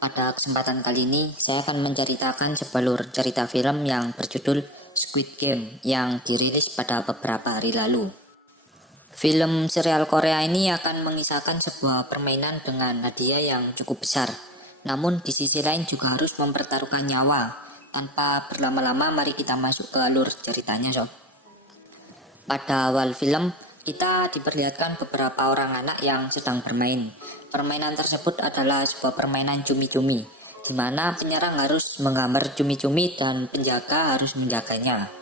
Pada kesempatan kali ini, saya akan menceritakan sebalur cerita film yang berjudul Squid Game yang dirilis pada beberapa hari lalu. Film serial Korea ini akan mengisahkan sebuah permainan dengan hadiah yang cukup besar. Namun di sisi lain juga harus mempertaruhkan nyawa. Tanpa berlama-lama, mari kita masuk ke alur ceritanya, sob. Pada awal film, kita diperlihatkan beberapa orang anak yang sedang bermain. Permainan tersebut adalah sebuah permainan cumi-cumi, di mana penyerang harus menggambar cumi-cumi dan penjaga harus menjaganya.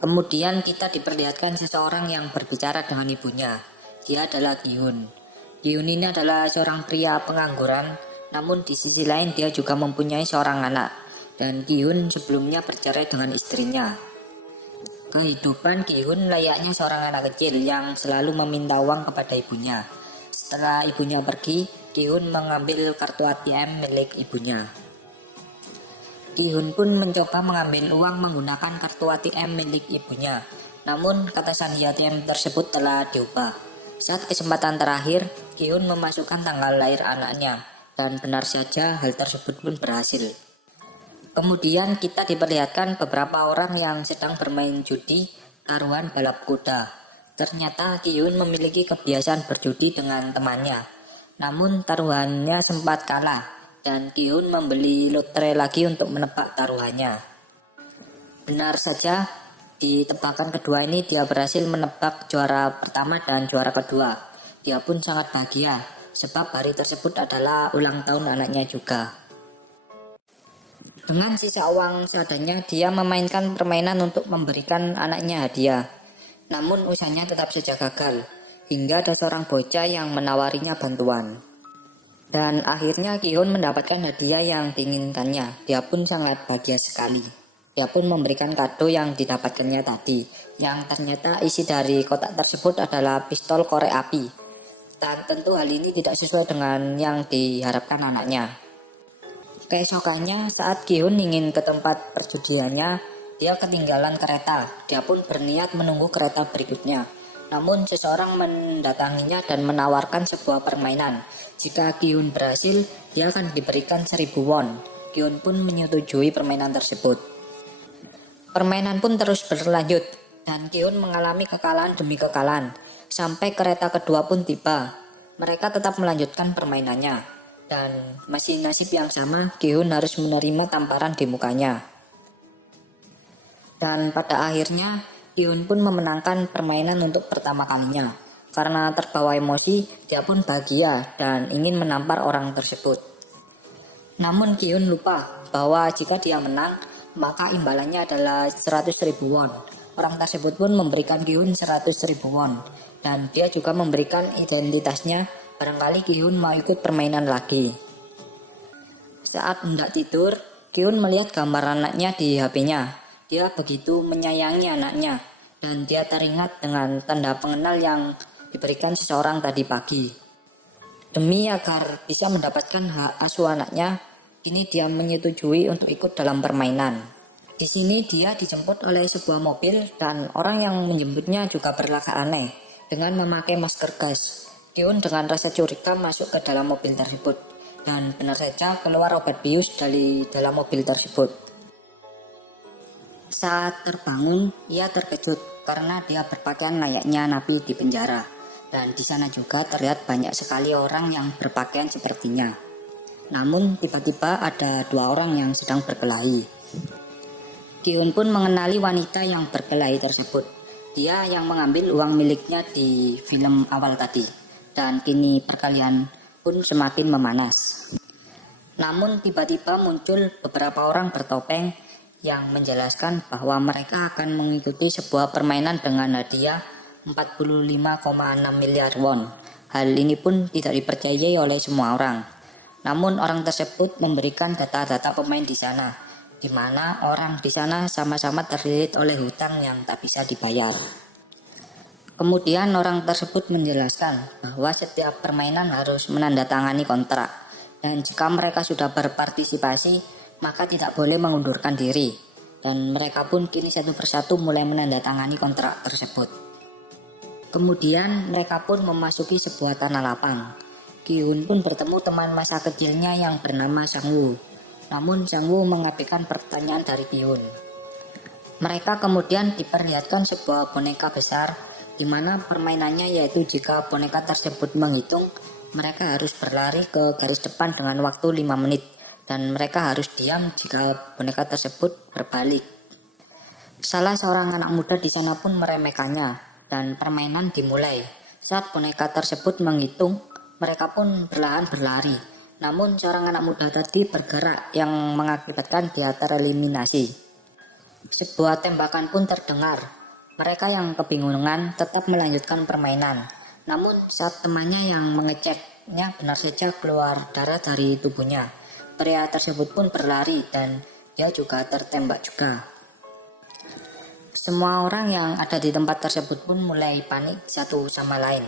Kemudian kita diperlihatkan seseorang yang berbicara dengan ibunya. Dia adalah Gi-hun. Gi-hun ini adalah seorang pria pengangguran, namun di sisi lain dia juga mempunyai seorang anak. Dan Gi-hun sebelumnya bercerai dengan istrinya. Kehidupan Gi-hun layaknya seorang anak kecil yang selalu meminta uang kepada ibunya. Setelah ibunya pergi, Gi-hun mengambil kartu ATM milik ibunya. Gi-hun pun mencoba mengambil uang menggunakan kartu ATM milik ibunya. Namun kata sandi ATM tersebut telah diubah. Saat kesempatan terakhir, Gi-hun memasukkan tanggal lahir anaknya. Dan benar saja hal tersebut pun berhasil. Kemudian kita diperlihatkan beberapa orang yang sedang bermain judi taruhan balap kuda. Ternyata Gi-hun memiliki kebiasaan berjudi dengan temannya. Namun taruhannya sempat kalah dan Gi-hun membeli lotre lagi untuk menebak taruhannya. Benar saja, di tebakan kedua ini dia berhasil menebak juara pertama dan juara kedua. Dia pun sangat bahagia sebab hari tersebut adalah ulang tahun anaknya juga. Dengan sisa uang seadanya, dia memainkan permainan untuk memberikan anaknya hadiah. Namun usahanya tetap saja gagal, hingga ada seorang bocah yang menawarinya bantuan. Dan akhirnya Gi-hun mendapatkan hadiah yang diinginkannya. Dia pun sangat bahagia sekali. Dia pun memberikan kado yang didapatkannya tadi, yang ternyata isi dari kotak tersebut adalah pistol korek api. Dan tentu hal ini tidak sesuai dengan yang diharapkan anaknya. Keesokannya saat Gi-hun ingin ke tempat perjudiannya, dia ketinggalan kereta. Dia pun berniat menunggu kereta berikutnya. Namun seseorang mendatanginya dan menawarkan sebuah permainan. Jika Gi-hun berhasil, dia akan diberikan 1000 won. Gi-hun pun menyetujui permainan tersebut. Permainan pun terus berlanjut dan Gi-hun mengalami kekalahan demi kekalahan. Sampai kereta kedua pun tiba. Mereka tetap melanjutkan permainannya. Dan masih nasib yang sama, Gi-hun harus menerima tamparan di mukanya. Dan pada akhirnya, Gi-hun pun memenangkan permainan untuk pertama kalinya. Karena terbawa emosi, dia pun bahagia dan ingin menampar orang tersebut. Namun Gi-hun lupa bahwa jika dia menang, maka imbalannya adalah 100.000 won. Orang tersebut pun memberikan Gi-hun 100.000 won. Dan dia juga memberikan identitasnya. Barangkali Gi-hun mau ikut permainan lagi. Saat hendak tidur, Gi-hun melihat gambar anaknya di HP-nya. Dia begitu menyayangi anaknya dan dia teringat dengan tanda pengenal yang diberikan seseorang tadi pagi. Demi agar bisa mendapatkan hak asuh anaknya, kini dia menyetujui untuk ikut dalam permainan. Di sini dia dijemput oleh sebuah mobil dan orang yang menjemputnya juga berlagak aneh dengan memakai masker gas. Gi-hun dengan rasa curiga masuk ke dalam mobil tersebut dan benar saja keluar obat bius dari dalam mobil tersebut. Saat terbangun, ia terkejut karena dia berpakaian layaknya napi di penjara dan di sana juga terlihat banyak sekali orang yang berpakaian sepertinya. Namun tiba-tiba ada 2 orang yang sedang berkelahi. Gi-hun pun mengenali wanita yang berkelahi tersebut. Dia yang mengambil uang miliknya di film awal tadi. Dan kini perkelahian pun semakin memanas. Namun tiba-tiba muncul beberapa orang bertopeng yang menjelaskan bahwa mereka akan mengikuti sebuah permainan dengan hadiah 45,6 miliar won. Hal ini pun tidak dipercayai oleh semua orang. Namun orang tersebut memberikan data-data pemain di sana, di mana orang di sana sama-sama terlilit oleh hutang yang tak bisa dibayar. Kemudian orang tersebut menjelaskan bahwa setiap permainan harus menandatangani kontrak dan jika mereka sudah berpartisipasi maka tidak boleh mengundurkan diri dan mereka pun kini satu persatu mulai menandatangani kontrak tersebut. Kemudian mereka pun memasuki sebuah tanah lapang. Gi-hun pun bertemu teman masa kecilnya yang bernama Sang-woo. Namun Sang-woo mengabaikan pertanyaan dari Gi-hun. Mereka kemudian diperlihatkan sebuah boneka besar, di mana permainannya yaitu jika boneka tersebut menghitung, mereka harus berlari ke garis depan dengan waktu 5 menit, dan mereka harus diam jika boneka tersebut berbalik. Salah seorang anak muda di sana pun meremehkannya, dan permainan dimulai. Saat boneka tersebut menghitung, mereka pun perlahan berlari. Namun seorang anak muda tadi bergerak yang mengakibatkan dia tereliminasi. Sebuah tembakan pun terdengar. Mereka yang kebingungan tetap melanjutkan permainan. Namun saat temannya yang mengeceknya benar saja keluar darah dari tubuhnya, pria tersebut pun berlari dan dia juga tertembak juga. Semua orang yang ada di tempat tersebut pun mulai panik satu sama lain.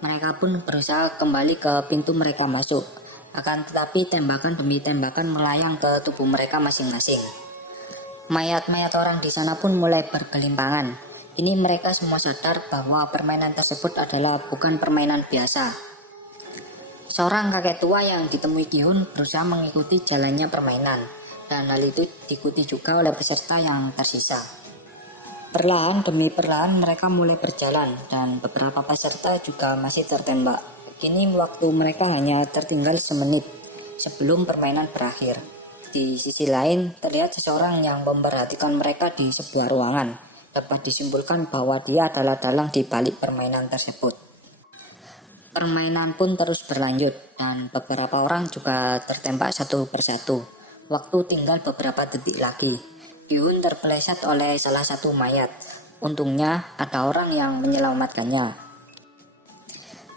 Mereka pun berusaha kembali ke pintu mereka masuk. Akan tetapi tembakan demi tembakan melayang ke tubuh mereka masing-masing. Mayat-mayat orang di sana pun mulai bergelimpangan. Ini mereka semua sadar bahwa permainan tersebut adalah bukan permainan biasa. Seorang kakek tua yang ditemui Gi-hun berusaha mengikuti jalannya permainan, dan hal itu diikuti juga oleh peserta yang tersisa. Perlahan demi perlahan mereka mulai berjalan, dan beberapa peserta juga masih tertembak. Kini waktu mereka hanya tertinggal semenit sebelum permainan berakhir. Di sisi lain, terlihat seseorang yang memperhatikan mereka di sebuah ruangan. Dapat disimpulkan bahwa dia adalah dalang di balik permainan tersebut. Permainan pun terus berlanjut, dan beberapa orang juga tertembak satu persatu. Waktu tinggal beberapa detik lagi. Gi-hun terpeleset oleh salah satu mayat. Untungnya ada orang yang menyelamatkannya.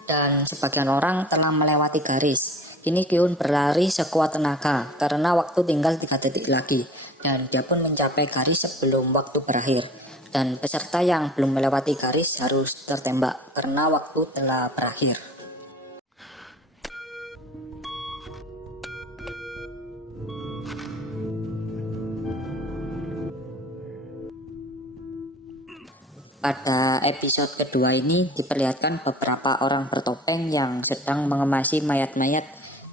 Dan sebagian orang telah melewati garis. Kini Gi-hun berlari sekuat tenaga karena waktu tinggal 3 detik lagi, dan dia pun mencapai garis sebelum waktu berakhir. Dan peserta yang belum melewati garis harus tertembak karena waktu telah berakhir. Pada episode kedua ini diperlihatkan beberapa orang bertopeng yang sedang mengemasi mayat-mayat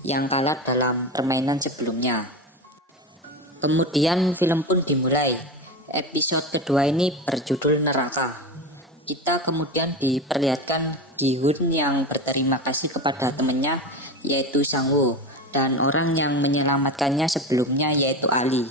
yang kalah dalam permainan sebelumnya. Kemudian film pun dimulai. Episode kedua ini berjudul Neraka. Kita kemudian diperlihatkan Gi-hun yang berterima kasih kepada temannya yaitu Sang-woo, dan orang yang menyelamatkannya sebelumnya yaitu Ali.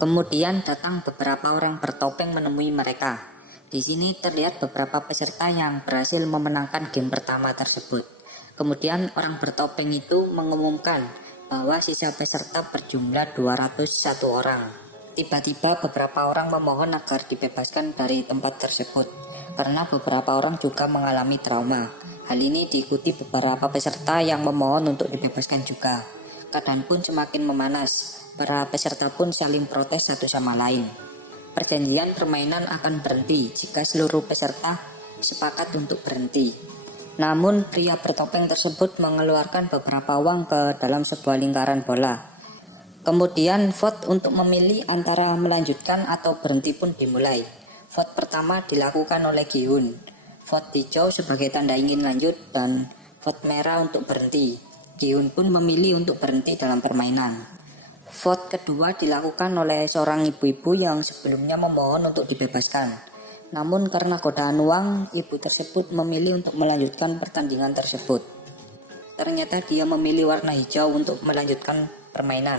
Kemudian datang beberapa orang bertopeng menemui mereka. Di sini terlihat beberapa peserta yang berhasil memenangkan game pertama tersebut. Kemudian orang bertopeng itu mengumumkan bahwa sisa peserta berjumlah 201 orang. Tiba-tiba beberapa orang memohon agar dibebaskan dari tempat tersebut karena beberapa orang juga mengalami trauma. Hal ini diikuti beberapa peserta yang memohon untuk dibebaskan juga. Keadaan pun semakin memanas. Para peserta pun saling protes satu sama lain. Perjanjian permainan akan berhenti jika seluruh peserta sepakat untuk berhenti. Namun pria bertopeng tersebut mengeluarkan beberapa uang ke dalam sebuah lingkaran bola. Kemudian vote untuk memilih antara melanjutkan atau berhenti pun dimulai. Vote pertama dilakukan oleh Gi-hun. Vote hijau sebagai tanda ingin lanjut dan vote merah untuk berhenti. Gi-hun pun memilih untuk berhenti dalam permainan. Vote kedua dilakukan oleh seorang ibu-ibu yang sebelumnya memohon untuk dibebaskan. Namun karena godaan uang, ibu tersebut memilih untuk melanjutkan pertandingan tersebut. Ternyata dia memilih warna hijau untuk melanjutkan permainan.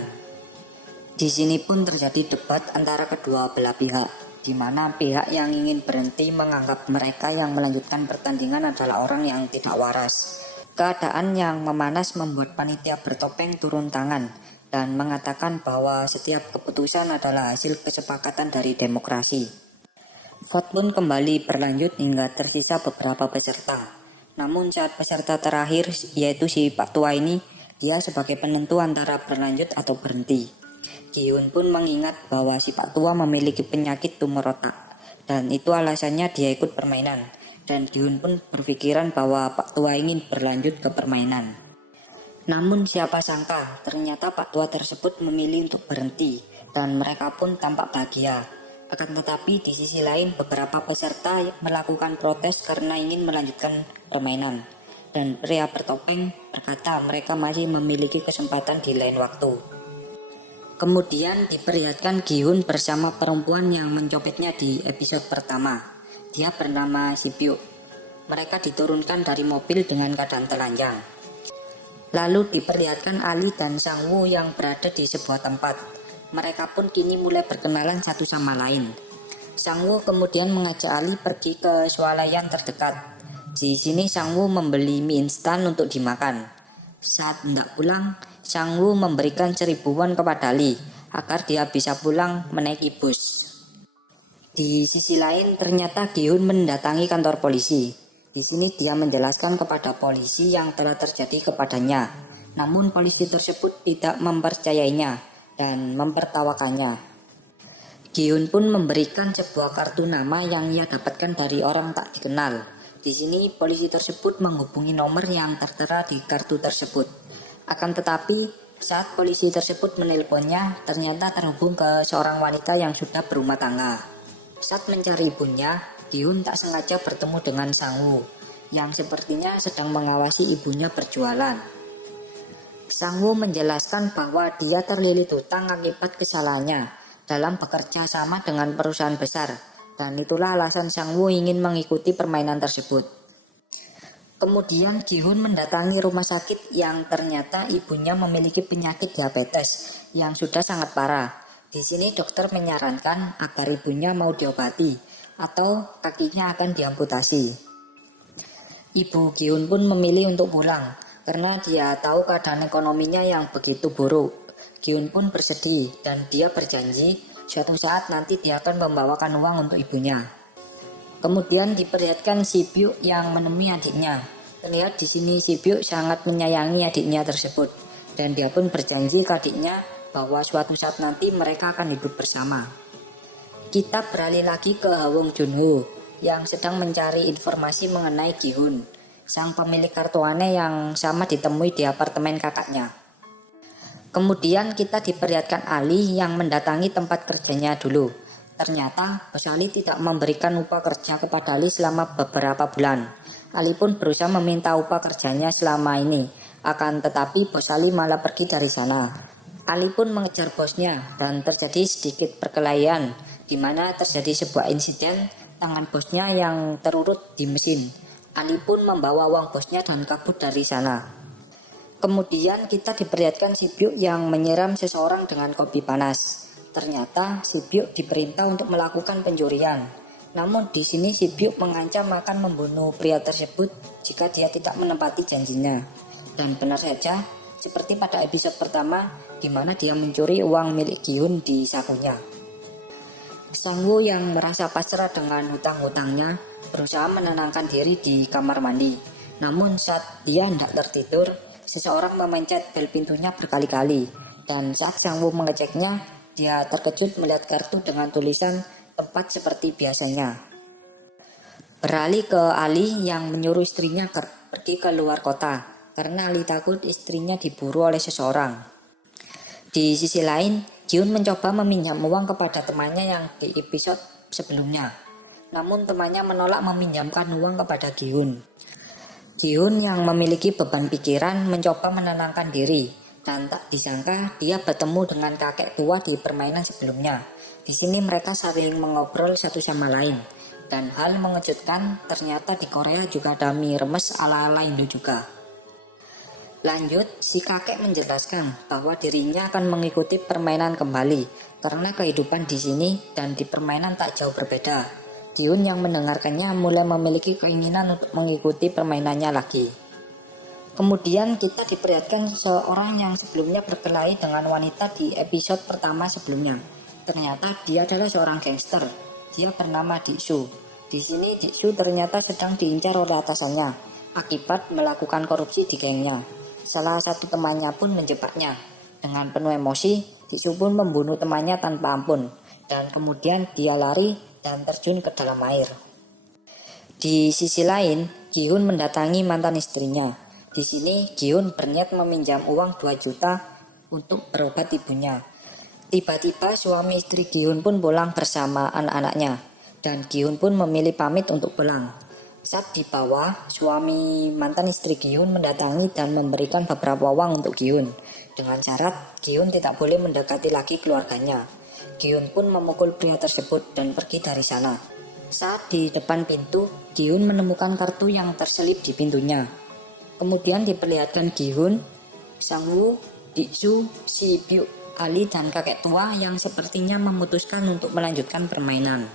Di sini pun terjadi debat antara kedua belah pihak, di mana pihak yang ingin berhenti menganggap mereka yang melanjutkan pertandingan adalah orang yang tidak waras. Keadaan yang memanas membuat panitia bertopeng turun tangan dan mengatakan bahwa setiap keputusan adalah hasil kesepakatan dari demokrasi. Vote pun kembali berlanjut hingga tersisa beberapa peserta. Namun saat peserta terakhir yaitu si Pak Tua ini, dia sebagai penentu antara berlanjut atau berhenti. Gi-hun pun mengingat bahwa si Pak Tua memiliki penyakit tumor otak, dan itu alasannya dia ikut permainan. Dan Gi-hun pun berpikiran bahwa Pak Tua ingin berlanjut ke permainan. Namun siapa sangka ternyata Pak Tua tersebut memilih untuk berhenti, dan mereka pun tampak bahagia. Akan tetapi di sisi lain beberapa peserta melakukan protes karena ingin melanjutkan permainan. Dan pria bertopeng berkata mereka masih memiliki kesempatan di lain waktu. Kemudian diperlihatkan Gi-hun bersama perempuan yang mencopetnya di episode pertama. Dia bernama Sipyuk. Mereka diturunkan dari mobil dengan keadaan telanjang. Lalu diperlihatkan Ali dan Sang-woo yang berada di sebuah tempat. Mereka pun kini mulai berkenalan satu sama lain. Sang-woo kemudian mengajak Ali pergi ke swalayan terdekat. Di sini Sang-woo membeli mie instan untuk dimakan. Saat hendak pulang, Sang-woo memberikan 1.000 won kepada Ali agar dia bisa pulang menaiki bus. Di sisi lain ternyata Gi-hun mendatangi kantor polisi. Di sini dia menjelaskan kepada polisi yang telah terjadi kepadanya. Namun polisi tersebut tidak mempercayainya dan mempertawakannya. Gi-hun pun memberikan sebuah kartu nama yang ia dapatkan dari orang tak dikenal. Di sini polisi tersebut menghubungi nomor yang tertera di kartu tersebut. Akan tetapi saat polisi tersebut menelponnya, ternyata terhubung ke seorang wanita yang sudah berumah tangga. Saat mencari ibunya, Gi-hun tak sengaja bertemu dengan Sang-woo yang sepertinya sedang mengawasi ibunya berjualan. Sang-woo menjelaskan bahwa dia terlilit hutang akibat kesalahannya dalam bekerja sama dengan perusahaan besar, dan itulah alasan Sang-woo ingin mengikuti permainan tersebut. Kemudian Gi-hun mendatangi rumah sakit yang ternyata ibunya memiliki penyakit diabetes yang sudah sangat parah. Di sini dokter menyarankan agar ibunya mau diobati atau kakinya akan diamputasi. Ibu Gi-hun pun memilih untuk pulang karena dia tahu keadaan ekonominya yang begitu buruk. Gi-hun pun bersedih dan dia berjanji suatu saat nanti dia akan membawakan uang untuk ibunya. Kemudian diperlihatkan Sipyuk yang menemui adiknya. Terlihat di sini Sipyuk sangat menyayangi adiknya tersebut dan dia pun berjanji ke adiknya bahwa suatu saat nanti mereka akan hidup bersama. Kita beralih lagi ke Hwang Junho yang sedang mencari informasi mengenai Gi-hun, sang pemilik kartu aneh yang sama ditemui di apartemen kakaknya. Kemudian kita diperlihatkan Ali yang mendatangi tempat kerjanya dulu. Ternyata bos Ali tidak memberikan upah kerja kepada Ali selama beberapa bulan. Ali pun berusaha meminta upah kerjanya selama ini. Akan tetapi bos Ali malah pergi dari sana. Ali pun mengejar bosnya dan terjadi sedikit perkelahian di mana terjadi sebuah insiden tangan bosnya yang terurut di mesin. Ali pun membawa uang bosnya dan kabur dari sana. Kemudian kita diperlihatkan Sipyuk yang menyiram seseorang dengan kopi panas. Ternyata Sipyuk diperintah untuk melakukan pencurian. Namun di sini Sipyuk mengancam akan membunuh pria tersebut jika dia tidak menepati janjinya. Dan benar saja, seperti pada episode pertama di mana dia mencuri uang milik Gi-hun di sakunya. Sang-woo yang merasa pasrah dengan hutang-hutangnya berusaha menenangkan diri di kamar mandi. Namun saat dia hendak tertidur, seseorang memencet bel pintunya berkali-kali. Dan saat Sang-woo mengeceknya, dia terkejut melihat kartu dengan tulisan tempat seperti biasanya. Beralih ke Ali yang menyuruh istrinya pergi ke luar kota karena Ali takut istrinya diburu oleh seseorang. Di sisi lain, Gi-hun mencoba meminjam uang kepada temannya yang di episode sebelumnya. Namun temannya menolak meminjamkan uang kepada Gi-hun. Gi-hun yang memiliki beban pikiran mencoba menenangkan diri. Dan tak disangka dia bertemu dengan kakek tua di permainan sebelumnya. Di sini mereka saling mengobrol satu sama lain. Dan hal mengejutkan ternyata di Korea juga ada mie remes ala-ala Indo juga. Lanjut, si kakek menjelaskan bahwa dirinya akan mengikuti permainan kembali karena kehidupan di sini dan di permainan tak jauh berbeda. Gi-hun yang mendengarkannya mulai memiliki keinginan untuk mengikuti permainannya lagi. Kemudian kita diperlihatkan seorang yang sebelumnya berkelahi dengan wanita di episode pertama sebelumnya. Ternyata dia adalah seorang gangster. Dia bernama Dik-soo. Di sini Dik-soo ternyata sedang diincar oleh atasannya akibat melakukan korupsi di gengnya. Salah satu temannya pun menjebaknya. Dengan penuh emosi, Dik-soo pun membunuh temannya tanpa ampun. Dan kemudian dia lari dan terjun ke dalam air. Di sisi lain, Gi-hun mendatangi mantan istrinya. Di sini Gi-hun berniat meminjam uang 2 juta untuk berobat ibunya. Tiba-tiba suami istri Gi-hun pun pulang bersama anak-anaknya, dan Gi-hun pun memilih pamit untuk pulang. Saat di bawah, suami mantan istri Gi-hun mendatangi dan memberikan beberapa uang untuk Gi-hun, dengan syarat Gi-hun tidak boleh mendekati lagi keluarganya. Gi-hun pun memukul pria tersebut dan pergi dari sana. Saat di depan pintu, Gi-hun menemukan kartu yang terselip di pintunya. Kemudian diperlihatkan Gi-hun, Sang-woo, Dik-soo, Si-byuk, Ali dan kakek tua yang sepertinya memutuskan untuk melanjutkan permainan.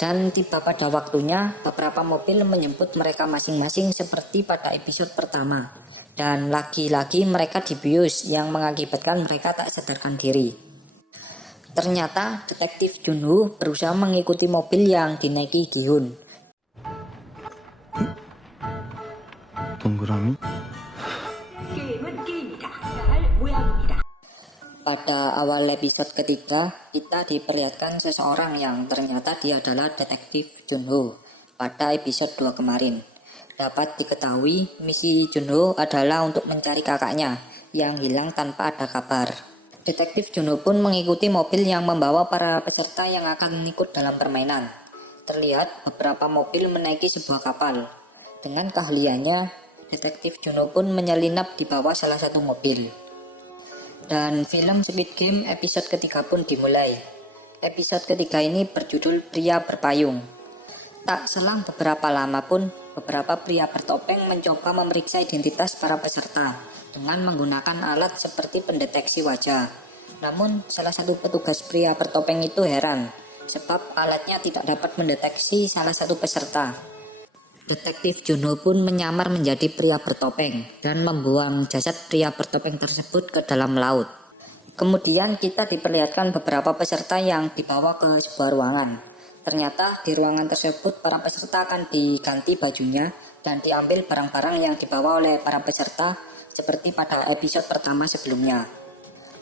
Dan tiba pada waktunya, beberapa mobil menjemput mereka masing-masing seperti pada episode pertama. Dan lagi-lagi mereka dibius yang mengakibatkan mereka tak sadarkan diri. Ternyata detektif Junho berusaha mengikuti mobil yang dinaiki Gi-hun. 동그라미? Pada awal episode ketiga, kita diperlihatkan seseorang yang ternyata dia adalah detektif Junho pada episode 2 kemarin. Dapat diketahui, misi Junho adalah untuk mencari kakaknya yang hilang tanpa ada kabar. Detektif Junho pun mengikuti mobil yang membawa para peserta yang akan ikut dalam permainan. Terlihat beberapa mobil menaiki sebuah kapal. Dengan keahliannya, detektif Junho pun menyelinap di bawah salah satu mobil. Dan film Squid Game episode ketiga pun dimulai. Episode ketiga ini berjudul Pria Berpayung. Tak selang beberapa lama pun, beberapa pria bertopeng mencoba memeriksa identitas para peserta dengan menggunakan alat seperti pendeteksi wajah. Namun, salah satu petugas pria bertopeng itu heran, sebab alatnya tidak dapat mendeteksi salah satu peserta. Detektif Junho pun menyamar menjadi pria bertopeng dan membuang jasad pria bertopeng tersebut ke dalam laut. Kemudian kita diperlihatkan beberapa peserta yang dibawa ke sebuah ruangan. Ternyata di ruangan tersebut para peserta akan diganti bajunya dan diambil barang-barang yang dibawa oleh para peserta seperti pada episode pertama sebelumnya.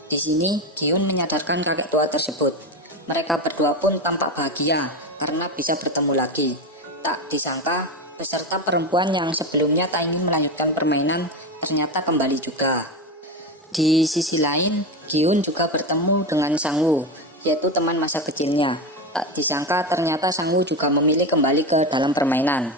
Di sini Gi-hun menyadarkan kakek tua tersebut. Mereka berdua pun tampak bahagia karena bisa bertemu lagi. Tak disangka peserta perempuan yang sebelumnya tak ingin melanjutkan permainan ternyata kembali juga. Di sisi lain, Gi-hun juga bertemu dengan Sang-woo, yaitu teman masa kecilnya. Tak disangka ternyata Sang-woo juga memilih kembali ke dalam permainan.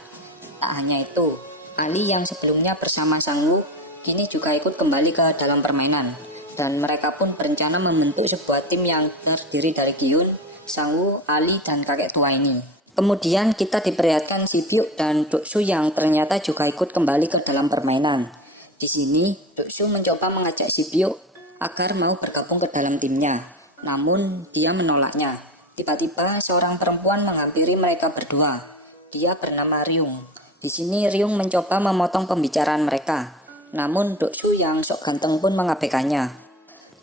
Tak hanya itu, Ali yang sebelumnya bersama Sang-woo kini juga ikut kembali ke dalam permainan. Dan mereka pun berencana membentuk sebuah tim yang terdiri dari Gi-hun, Sang-woo, Ali, dan kakek tua ini. Kemudian kita diperlihatkan Si-byuk dan Dok-soo yang ternyata juga ikut kembali ke dalam permainan. Di sini, Dok-soo mencoba mengajak Si-byuk agar mau bergabung ke dalam timnya. Namun, dia menolaknya. Tiba-tiba seorang perempuan menghampiri mereka berdua. Dia bernama Ryung. Di sini Ryung mencoba memotong pembicaraan mereka. Namun, Dok-soo yang sok ganteng pun mengabaikannya.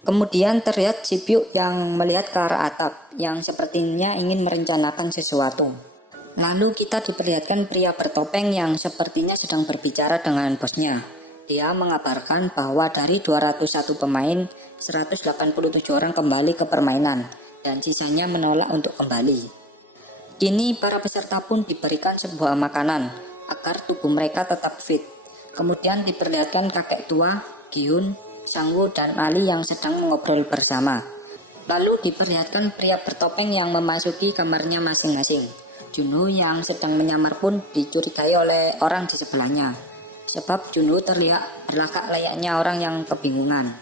Kemudian terlihat Si-byuk yang melihat ke arah atap yang sepertinya ingin merencanakan sesuatu. Lalu kita diperlihatkan pria bertopeng yang sepertinya sedang berbicara dengan bosnya. Dia mengabarkan bahwa dari 201 pemain, 187 orang kembali ke permainan dan sisanya menolak untuk kembali. Kini para peserta pun diberikan sebuah makanan agar tubuh mereka tetap fit. Kemudian diperlihatkan kakek tua, Gi-hun, Sang-woo dan Ali yang sedang mengobrol bersama. Lalu diperlihatkan pria bertopeng yang memasuki kamarnya masing-masing. Junho yang sedang menyamar pun dicurigai oleh orang di sebelahnya. Sebab Junho terlihat berlagak layaknya orang yang kebingungan.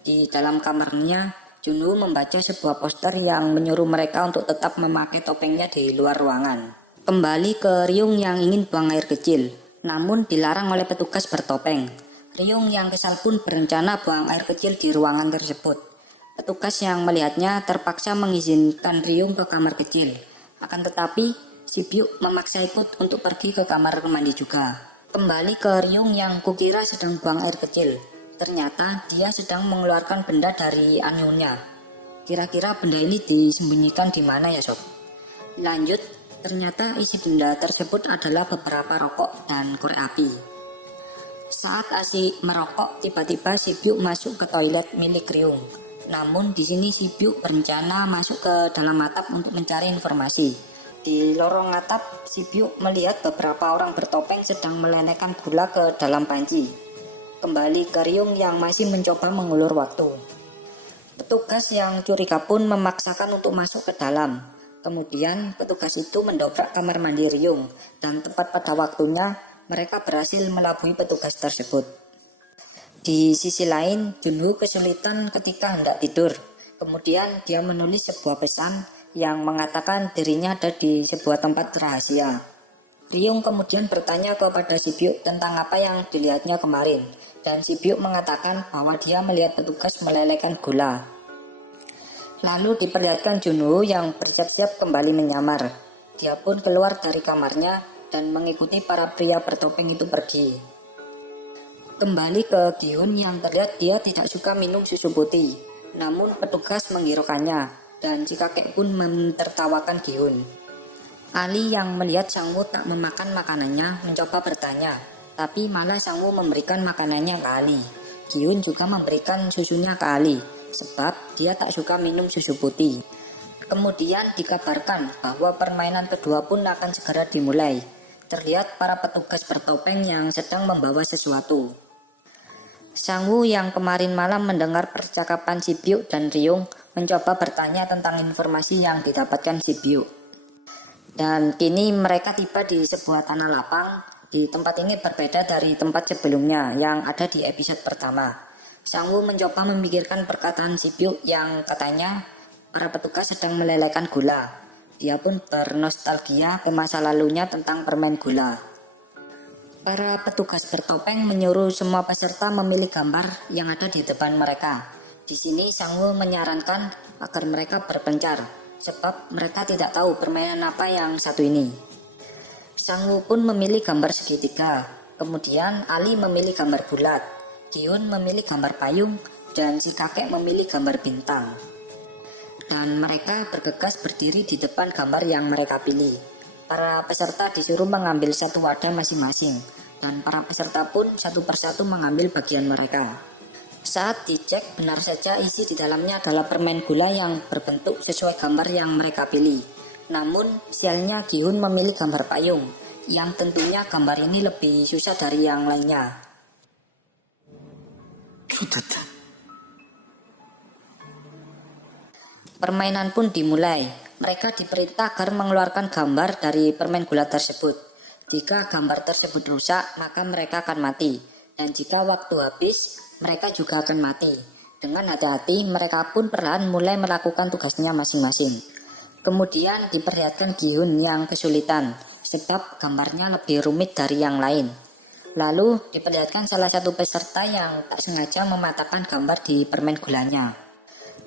Di dalam kamarnya, Junho membaca sebuah poster yang menyuruh mereka untuk tetap memakai topengnya di luar ruangan. Kembali ke Ryung yang ingin buang air kecil, namun dilarang oleh petugas bertopeng. Ryung yang kesal pun berencana buang air kecil di ruangan tersebut. Petugas yang melihatnya terpaksa mengizinkan Ryung ke kamar kecil. Akan tetapi, Si-byuk memaksa ikut untuk pergi ke kamar mandi juga. Kembali ke Ryung yang kukira sedang buang air kecil. Ternyata dia sedang mengeluarkan benda dari anyunya. Kira-kira benda ini disembunyikan di mana ya sob? Lanjut, ternyata isi benda tersebut adalah beberapa rokok dan korek api. Saat asik merokok, tiba-tiba Si-byuk masuk ke toilet milik Ryung. Namun di sini Si-byuk berencana masuk ke dalam atap untuk mencari informasi. Di lorong atap, Si-byuk melihat beberapa orang bertopeng sedang melelehkan gula ke dalam panci. Kembali ke Ryung yang masih mencoba mengulur waktu. Petugas yang curiga pun memaksakan untuk masuk ke dalam. Kemudian petugas itu mendobrak kamar mandi Ryung dan tepat pada waktunya mereka berhasil melabui petugas tersebut. Di sisi lain, Junho kesulitan ketika hendak tidur. Kemudian dia menulis sebuah pesan yang mengatakan dirinya ada di sebuah tempat rahasia. Ryung kemudian bertanya kepada Si Byuk tentang apa yang dilihatnya kemarin, dan Si Byuk mengatakan bahwa dia melihat petugas melelehkan gula. Lalu diperlihatkan Junho yang bersiap-siap kembali menyamar. Dia pun keluar dari kamarnya dan mengikuti para pria bertopeng itu pergi. Kembali ke Gi-hun yang terlihat dia tidak suka minum susu putih, namun petugas menghiraukannya dan si kakek pun mentertawakan Gi-hun. Ali yang melihat Sang-woo tak memakan makanannya mencoba bertanya, tapi malah Sang-woo memberikan makanannya ke Ali. Gi-hun juga memberikan susunya ke Ali, sebab dia tak suka minum susu putih. Kemudian dikabarkan bahwa permainan kedua pun akan segera dimulai. Terlihat para petugas bertopeng yang sedang membawa sesuatu. Sang-woo yang kemarin malam mendengar percakapan Si Byuk dan Ryung mencoba bertanya tentang informasi yang didapatkan Si Byuk. Dan kini mereka tiba di sebuah tanah lapang. Di tempat ini berbeda dari tempat sebelumnya yang ada di episode pertama. Sang-woo mencoba memikirkan perkataan Si Byuk yang katanya para petugas sedang melelehkan gula. Dia pun bernostalgia ke masa lalunya tentang permen gula. Para petugas bertopeng menyuruh semua peserta memilih gambar yang ada di depan mereka. Di sini Sang-woo menyarankan agar mereka berpencar, sebab mereka tidak tahu permainan apa yang satu ini. Sang-woo pun memilih gambar segitiga, kemudian Ali memilih gambar bulat, Gi-hun memilih gambar payung, dan si kakek memilih gambar bintang. Dan mereka bergegas berdiri di depan gambar yang mereka pilih. Para peserta disuruh mengambil satu wadah masing-masing, dan para peserta pun satu persatu mengambil bagian mereka. Saat dicek, benar saja isi di dalamnya adalah permen gula yang berbentuk sesuai gambar yang mereka pilih. Namun, sialnya Gi-hun memilih gambar payung, yang tentunya gambar ini lebih susah dari yang lainnya. Permainan pun dimulai. Mereka diperintah agar mengeluarkan gambar dari permen gula tersebut. Jika gambar tersebut rusak, maka mereka akan mati. Dan jika waktu habis, mereka juga akan mati. Dengan hati-hati, mereka pun perlahan mulai melakukan tugasnya masing-masing. Kemudian diperlihatkan Gi-hun yang kesulitan, sebab gambarnya lebih rumit dari yang lain. Lalu diperlihatkan salah satu peserta yang tak sengaja mematahkan gambar di permen gulanya.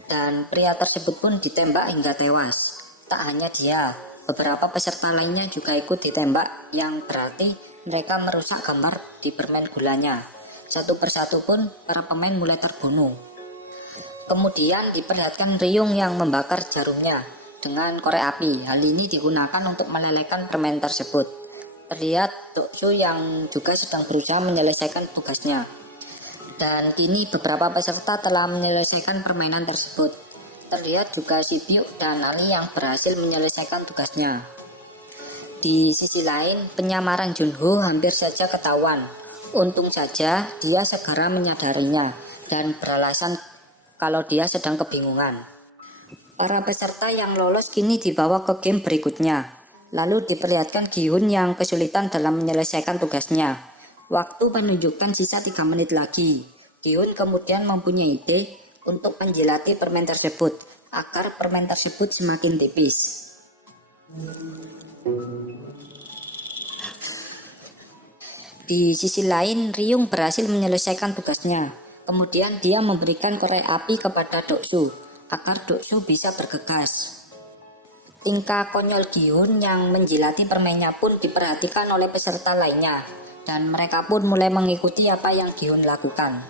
Dan pria tersebut pun ditembak hingga tewas. Tak hanya dia, beberapa peserta lainnya juga ikut ditembak, yang berarti mereka merusak gambar di permen gulanya. Satu persatu pun para pemain mulai terbunuh. Kemudian diperlihatkan Ryung yang membakar jarumnya dengan korek api. Hal ini digunakan untuk melelehkan permen tersebut. Terlihat Doksu yang juga sedang berusaha menyelesaikan tugasnya. Dan kini beberapa peserta telah menyelesaikan permainan tersebut. Terlihat juga Si Byuk dan Ali yang berhasil menyelesaikan tugasnya. Di sisi lain, penyamaran Junho hampir saja ketahuan. Untung saja dia segera menyadarinya dan beralasan kalau dia sedang kebingungan. Para peserta yang lolos kini dibawa ke game berikutnya. Lalu diperlihatkan Gi-hun yang kesulitan dalam menyelesaikan tugasnya. Waktu menunjukkan sisa 3 menit lagi. Gi-hun kemudian mempunyai ide untuk menjilati permen tersebut agar permen tersebut semakin tipis. Di sisi lain, Ryung berhasil menyelesaikan tugasnya. Kemudian dia memberikan korek api kepada Doksu agar Doksu bisa bergegas. Tingkah konyol Gi-hun yang menjilati permennya pun diperhatikan oleh peserta lainnya, dan mereka pun mulai mengikuti apa yang Gi-hun lakukan.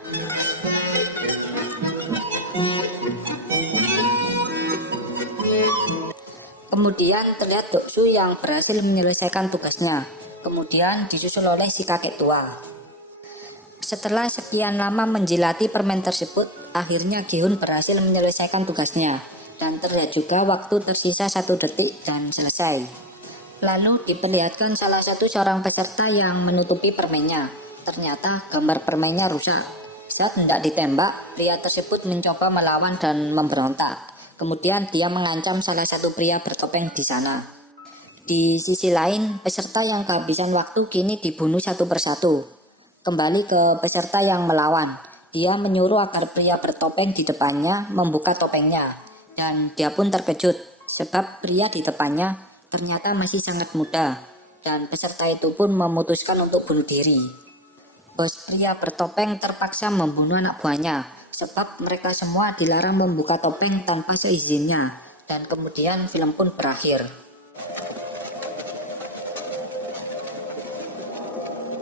Kemudian terlihat Doksu yang berhasil menyelesaikan tugasnya. Kemudian disusul oleh si kakek tua. Setelah sekian lama menjilati permen tersebut, akhirnya Gi-hun berhasil menyelesaikan tugasnya. Dan terlihat juga waktu tersisa 1 detik dan selesai. Lalu diperlihatkan salah satu seorang peserta yang menutupi permennya. Ternyata gambar permennya rusak. Saat hendak ditembak, pria tersebut mencoba melawan dan memberontak. Kemudian dia mengancam salah satu pria bertopeng di sana. Di sisi lain, peserta yang kehabisan waktu kini dibunuh satu persatu. Kembali ke peserta yang melawan, dia menyuruh agar pria bertopeng di depannya membuka topengnya. Dan dia pun terkejut, sebab pria di depannya ternyata masih sangat muda. Dan peserta itu pun memutuskan untuk bunuh diri. Bos pria bertopeng terpaksa membunuh anak buahnya, sebab mereka semua dilarang membuka topeng tanpa seizinnya. Dan kemudian film pun berakhir.